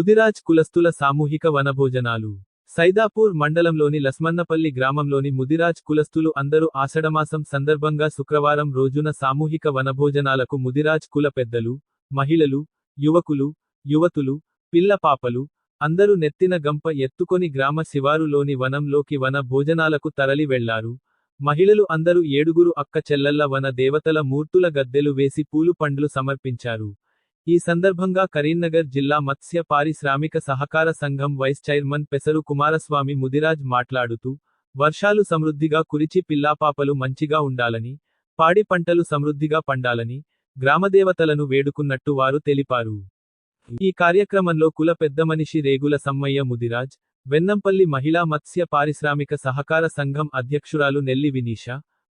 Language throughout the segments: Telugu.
ముదిరాజ్ కులస్తుల సామూహిక వనభోజనాలు. సైదాపూర్ మండలంలోని లస్మన్నపల్లి గ్రామంలోని ముదిరాజ్ కులస్తులు అందరూ ఆషాఢమాసం సందర్భంగా శుక్రవారం రోజున సామూహిక వనభోజనాలకు ముదిరాజ్ కుల పెద్దలు మహిళలు యువకులు యువతులు పిల్ల పాపలు అందరూ నెత్తిన గంప ఎత్తుకొని గ్రామ శివారులోని వనంలోకి వన భోజనాలకు తరలి వెళ్ళారు. మహిళలు అందరూ ఏడుగురు అక్క చెల్లెళ్ళ వన దేవతల మూర్తుల గద్దెలు వేసి పూలు పండ్లు సమర్పించారు. ఈ సందర్భంగా కరీంనగర్ జిల్లా మత్స్య పారిశ్రామిక సహకార సంఘం వైస్ చైర్మన్ పెసరు కుమారస్వామి ముదిరాజ్ మాట్లాడుతూ వర్షాలు సమృద్ధిగా కురిచి పిల్లాపాపలు మంచిగా ఉండాలని పాడి పంటలు సమృద్ధిగా పండాలని గ్రామదేవతలను వేడుకున్నట్టు వారు తెలిపారు. ఈ కార్యక్రమంలో కుల పెద్దమనిషి రేగుల సమ్మయ్య ముదిరాజ్ వెన్నంపల్లి మహిళా మత్స్య పారిశ్రామిక సహకార సంఘం అధ్యక్షురాలు నెల్లి వినీష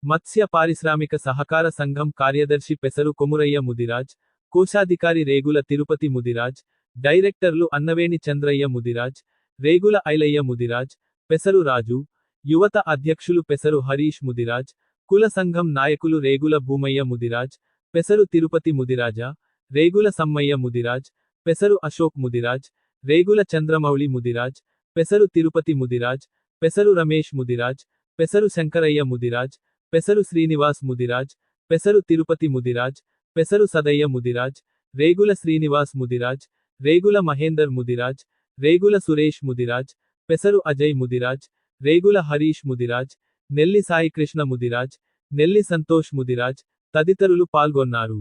మత్స్య పారిశ్రామిక సహకార సంఘం కార్యదర్శి పెసరు కొమురయ్య ముదిరాజ్ కోశాధికారి రేగుల తిరుపతి ముదిరాజ్ డైరెక్టర్లు అన్నవేణి చంద్రయ్య ముదిరాజ్ రేగుల ఐలయ్య ముదిరాజ్ పెసరు రాజు యువత అధ్యక్షులు పెసరు హరీష్ ముదిరాజ్ కుల సంఘం నాయకులు రేగుల భూమయ్య ముదిరాజ్ పెసరు తిరుపతి ముదిరాజా రేగుల సమ్మయ్య ముదిరాజ్ పెసరు అశోక్ ముదిరాజ్ రేగుల చంద్రమౌళి ముదిరాజ్ పెసరు తిరుపతి ముదిరాజ్ పెసరు రమేష్ ముదిరాజ్ పెసరు శంకరయ్య ముదిరాజ్ పెసరు శ్రీనివాస్ ముదిరాజ్ పెసరు తిరుపతి ముదిరాజ్ పెసరు సదయ్య ముదిరాజ్ రేగుల శ్రీనివాస్ ముదిరాజ్ రేగుల మహేందర్ ముదిరాజ్ రేగుల సురేష్ ముదిరాజ్ పెసరు అజయ్ ముదిరాజ్ రేగుల హరీష్ ముదిరాజ్ నెల్లి సాయికృష్ణ ముదిరాజ్ నెల్లి సంతోష్ ముదిరాజ్ తదితరులు పాల్గొన్నారు.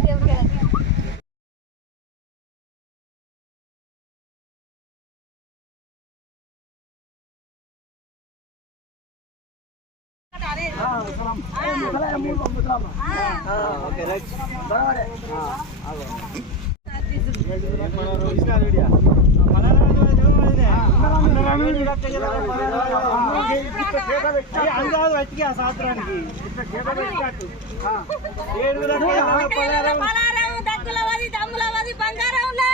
నీ ఇంటికి. పలారం దగ్గులవది దమ్ములవది బంగారంలే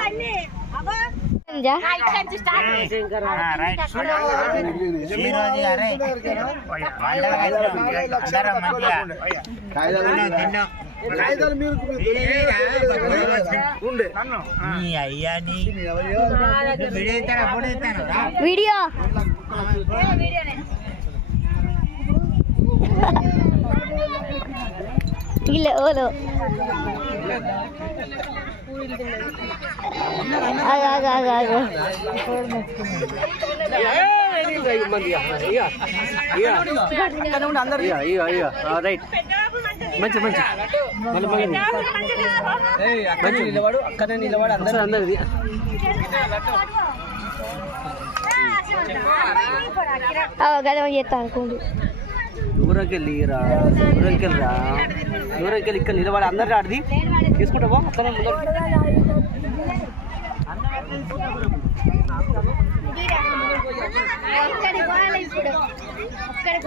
అన్ని అబ్బా తిన్నాం నీ అయ్యా నీ వీడియో వీళ్ళు ఎవరు రైట్ మంచి మంచి మళ్ళీ మళ్ళీ మంచి నిలబడు అక్కడే నిలబడు అందరూ అందరిది గడవ చేస్తా అనుకోండి దూరకెళ్ళిరా దూరకెళ్ళరా దూరంకి వెళ్ళిరా దూరంకి వెళ్ళి ఇక్కడ నిలబడి అందరు ఆడిది తీసుకుంటావా అక్కడ ఇక్కడికి పోవాలి ఇప్పుడు ఇక్కడికి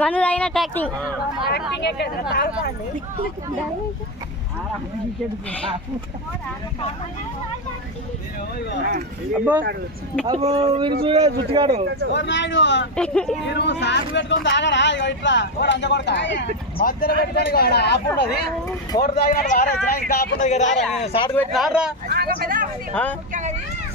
మనది అయిన టాకింగ్ అబ్బో అబ్బో వీరు చూడే జుట్టుగాడు. మీరు సాగు పెట్టుకొని తాగరా? ఇట్లా. మధ్యలో పెట్టుకొని ఆపు ఉన్నది. కోట తాగినట్టు ఇంకా రారా సాగు పెట్టినారా